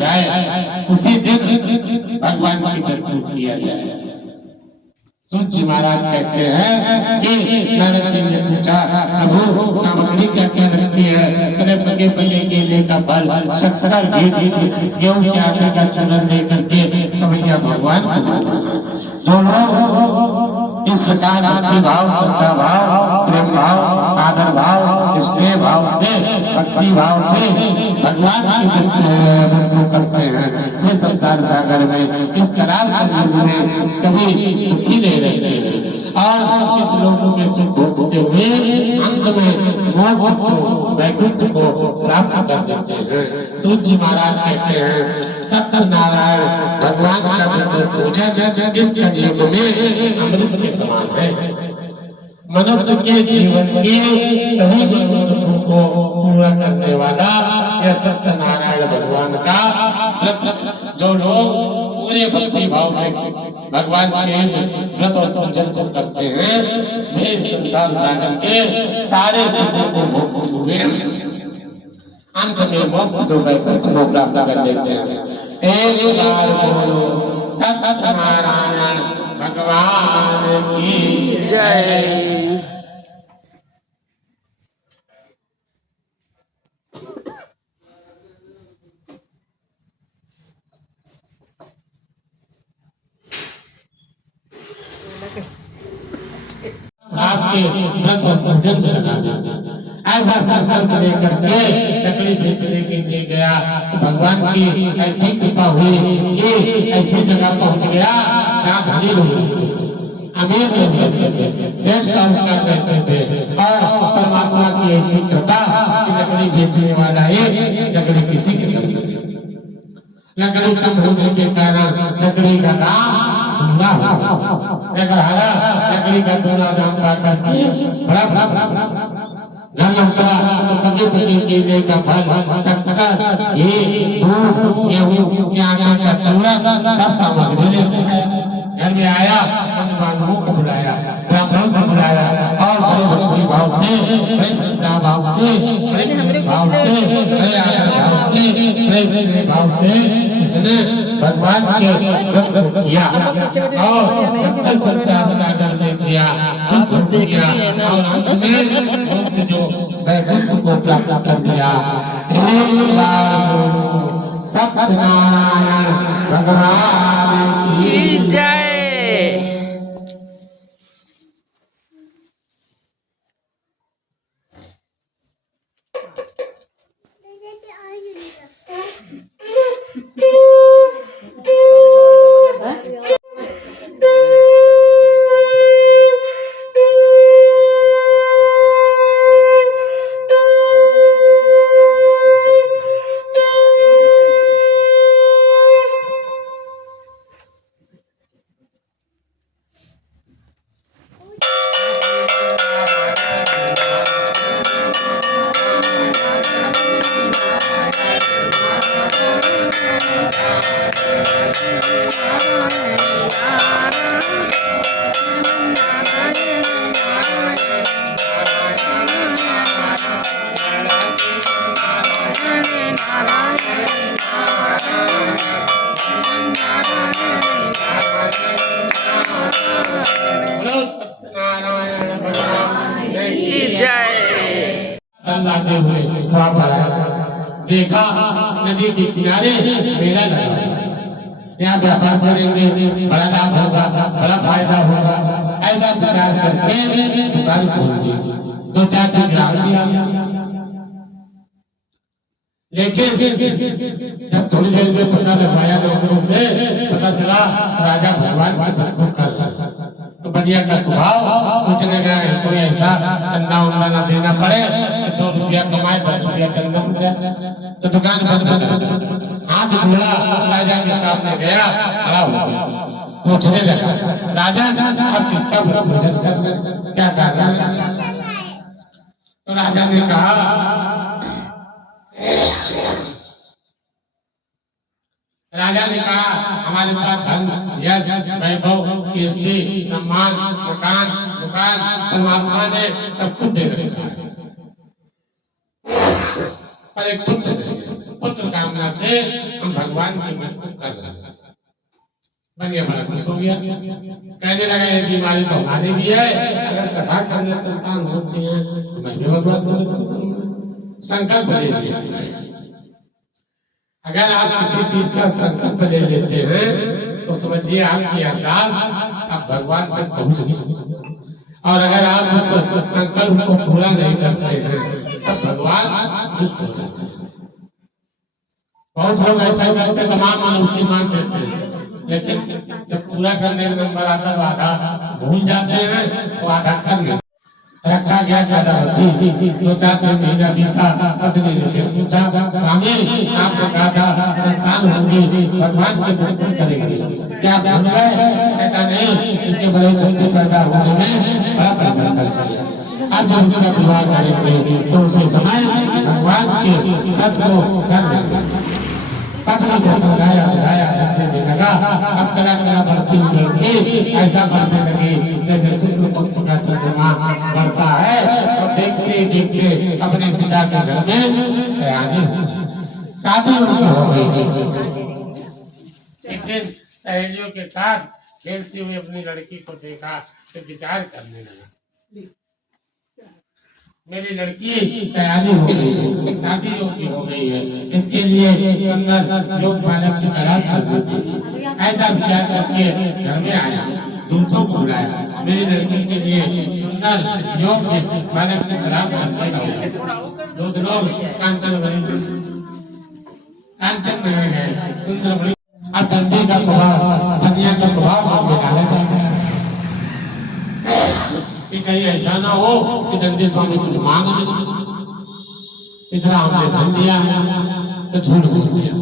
जाए उसी दिन भगवान की प्रस्तुत किया जाए। सूत जी महाराज कहते हैं कि नारद जी ने पूछा प्रभु सामग्री क्या क्या लगती है? कहते पके पके केले का फल, शक्कर, गेहूं के आटे का चूरन लेकर के समैया भगवान जो लोग इस प्रकार भक्ति भाव, श्रद्धा भाव, प्रेम भाव, आदर भाव, स्नेह भाव से, भक्ति भाव से भगवान की भक्ति को करते हैं वे संसार सागर में इस कराल कलयुग में कभी दुखी नहीं रहते हैं और इस लोक में सुख भोगते हुए अंत में मोक्ष को, वैकुंठ को प्राप्त कर देते हैं। सूत जी महाराज कहते हैं सत्यनारायण भगवान का पूजन इस कलयुग में अमृत के समान है। मनुष्य के जीवन के सभी मनोरथों को पूरा करने वाला यह सत्यनारायण भगवान का व्रत जो लोग पूरे भक्ति भाव से भगवान के इस व्रत और पूजन को करते हैं वे संसार सागर के सारे सुखों को भोगते हुए अंत में मोक्ष को प्राप्त कर लेते हैं। एक बार बोलो सत्यनारायण भगवान की जय। आपके व्रत और पूजन में लगा देंगे। ऐसा संकल्प लेकर के लकड़ी बेचने के लिए गया तो भगवान की ऐसी कृपा हुई कि ऐसी जगह पहुंच गया जहाँ धनी लोग रहते थे, अमीर लोग रहते थे, सेठ साहूकार रहते थे और परमात्मा की ऐसी कृपा कि लकड़ी बेचने वाला एक लकड़ी किसी के घर में लकड़ी कम होने के कारण लकड़ी का दाम लकड़ी का थोड़ा दाम पाकर बड़ा घर लौटा तो पके पके केले का फल, शक्कर, घी, दूध, गेहूं के आटे का चूरा सब सामग्री लेकर घर में आया, बांधवों को बुलाया, ब्राह्मणों को बुलाया और बड़े भक्ति भाव से, बड़े श्रद्धा भाव से, बड़े भाव से, बड़े आदर भाव से, बड़े स्नेह भाव से उसने भगवान के व्रत को किया और जब तक संसार सागर में जिया सुख किया और अंत में जो वैकुंठ को प्राप्त कर दिया। सत्यनारायण भगवान की जय। लाते हुए वहां पर देखा नदी के किनारे मेला लगा, यहाँ व्यापार करेंगे, बड़ा लाभ होगा, बड़ा फायदा होगा, ऐसा विचार करके दुकान खोल दी। दो चार ग्राहक भी आ गया, लेकिन जब थोड़ी देर में पता लगवाया लोगों से पता चला राजा भगवान भक्त को कर रहा तो बढ़िया का स्वभाव सोचने लगा कोई ऐसा चंदा उंदा ना देना पड़े, 2 रुपया कमाए 10 रुपया चंदा मिल जाए तो दुकान बंद कर हाथ धोला राजा के सामने गया, खड़ा हो गया, पूछने लगा राजा आप किसका भोजन कर रहे हैं, क्या कर रहे हैं? तो राजा ने कहा हमारे पास धन, यश, वैभव, कीर्ति, सम्मान, मकान, दुकान परमात्मा ने सब कुछ दे रखा है, पर एक पुत्र नहीं है। पुत्र कामना से हम भगवान की मत को कर रहे हैं। बन गया, बड़ा खुश हो गया, कहने लगा ये बीमारी तो हमारी भी है, अगर कथा करने से संतान होती है तो मैं भी भगवान को संकल्प ले लिया। अगर आप किसी चीज का संकल्प ले लेते हैं तो समझिए आपकी अरदास आप भगवान तक पहुंच गई। और अगर आप उस संकल्प को पूरा नहीं करते हैं तब भगवान दुष्ट हो जाते हैं। बहुत लोग ऐसा करते तमाम मनोती मान देते हैं, लेकिन जब पूरा करने का नंबर आता तो आधा भूल जाते हैं, तो आधा करने रखा गया ज्यादा होती। दो चार छह महीना बीता, पत्नी ने फिर पूछा, स्वामी आपने कहा था संतान होंगी, भगवान के भक्ति करेंगे, क्या आप भूल गए? कहता नहीं, इसके बड़े बच्चे पैदा होने में बड़ा प्रसन्न कर। अब जब उसका विवाह करेंगे तो उसी समय भगवान के तत्व को कर देंगे। पत्नी को समझाया बुझाया करने लगा। अब कला कला बढ़ती बढ़ती ऐसा बढ़ने लगी जैसे शुक्ल पक्ष का चंद्रमा बढ़ता है, और देखते देखते अपने पिता के घर में सयानी शादी हो गई। एक दिन सहेलियों के साथ खेलती हुई अपनी लड़की को देखा तो विचार करने लगा, मेरी लड़की सयानी हो गई, शादी योग्य हो गई है, इसके लिए सुंदर योग बालक की तलाश करनी चाहिए। ऐसा विचार करके घर में आया, दूधों को बुलाया, मेरी लड़की के लिए सुंदर योग्य बालक की तलाश करने लगा। दूध लोग कांचन में गए, सुंदर बड़ी और डंडी का स्वभाव, धनिया का स्वभाव में डाला जाता है कि कहीं ऐसा ना हो कि दंडी स्वामी कुछ मांग ले, इतना हमने धन दिया तो झूठ बोल दिया।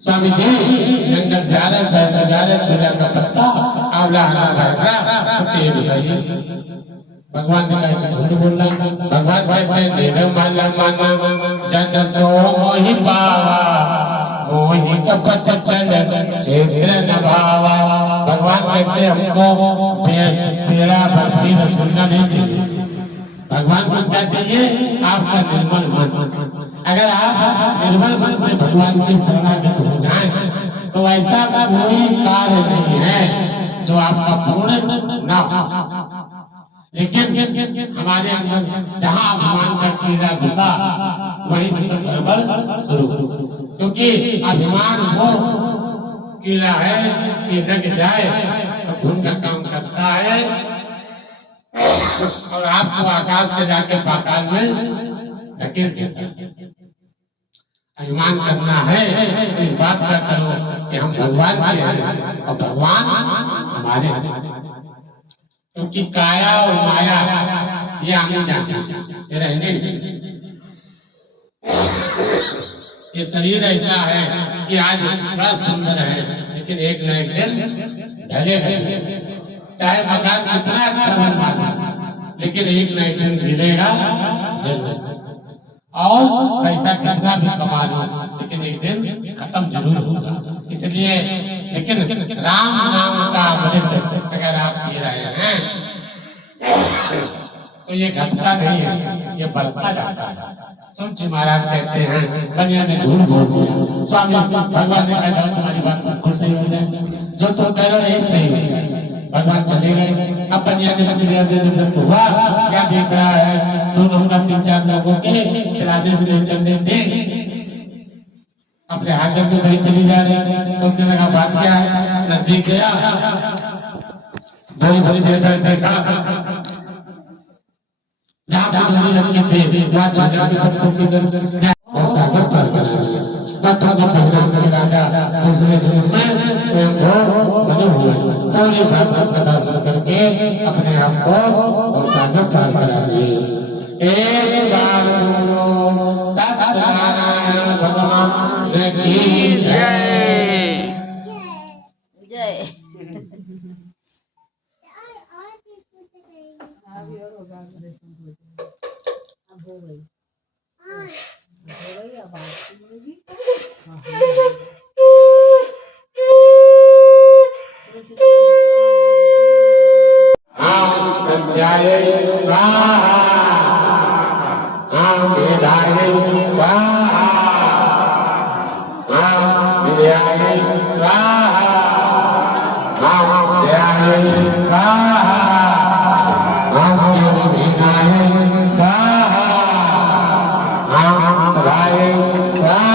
स्वामी जी जंगल जा रहे, शहर जा रहे, छोला का पत्ता आंवला हरा भरा, कुछ ये बताइए। भगवान ने कहा तो झूठ बोल रहा है। भगवान कहते हैं माला माना जन सो मोहि पावा, मोहि कपट चल क्षेत्र नभावा। भगवान कहते हमको पेड़ा बर्फी रसगुल्ला नहीं चाहिए, भगवान को क्या चाहिए? आपका निर्मल मन। अगर आप निर्मल मन से भगवान की शरणागत हो जाएं तो ऐसा कोई कार्य नहीं है जो आपका पूर्ण ना हो। लेकिन हमारे अंदर जहाँ अभिमान का कीड़ा घुसा वहीं से सब गड़बड़ शुरू, क्योंकि अभिमान वो कीड़ा है कि लग जाए तो खून का काम करता है और आपको आकाश से जाके पाताल में धकेल देता है। अभिमान करना है तो इस बात का करो कि हम भगवान के हैं और भगवान हमारे हैं, क्योंकि काया और माया ये आने जाते हैं, ये रहने नहीं। ये शरीर ऐसा है कि आज बड़ा सुंदर है, लेकिन एक न एक दिन ढलेगा। चाहे मकान कितना अच्छा बनवा, लेकिन एक न एक दिन गिरेगा जरूर। और पैसा कितना भी कमा लो, लेकिन एक दिन खत्म जरूर होगा। इसलिए लेकिन राम नाम का अमृत अगर आप पी रहे हैं तो ये घटता नहीं है, ये बढ़ता जाता है। सुन जी महाराज कहते हैं बनिया ने झूठ बोल दिया, स्वामी भगवान ने कहा तुम्हारी बात बिल्कुल सही हो जाए, जो तुम कह रहे हो सही हो जाए। भगवान चले गए। अब बनिया ने अपनी वजह से निवृत्त हुआ, क्या देख रहा है दोनों का 3-4 लोगों के चलाने से नहीं चलने थे, अपने हाथ जब तो नहीं चली जा रही। सोचने लगा बात क्या है, नजदीक गया, थोड़ी देर देखा जहाँ झूली लगी थी वहाँ झूला के पत्थरों के और सागर पार करा लिया। कथा में भगवान के राजा दूसरे जन्म में स्वयं को बने हुए थोड़ी भागवत कथा सुन करके अपने आप को और सागर पार करा लिए। एक बार बोलो सत्यनारायण भगवान की जय जय। हो गई अब संध्याय स्वाहा, मेधाय स्वाहा। ध्याये स्वाहा ओम ध्याये स्वाहा ओम योगिनाय स्वाहा ओम सदाय स्वाहा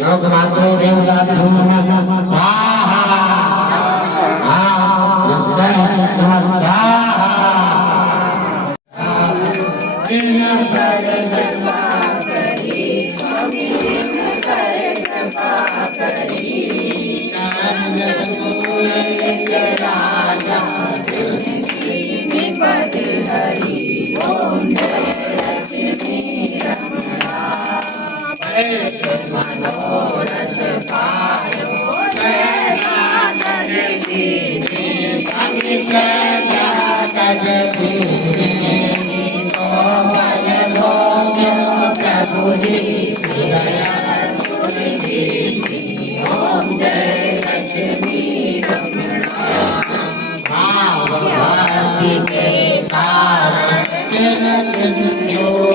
योग मात्रो देवता स्वाहा ओम विष्णु नमः स्वाहा Yo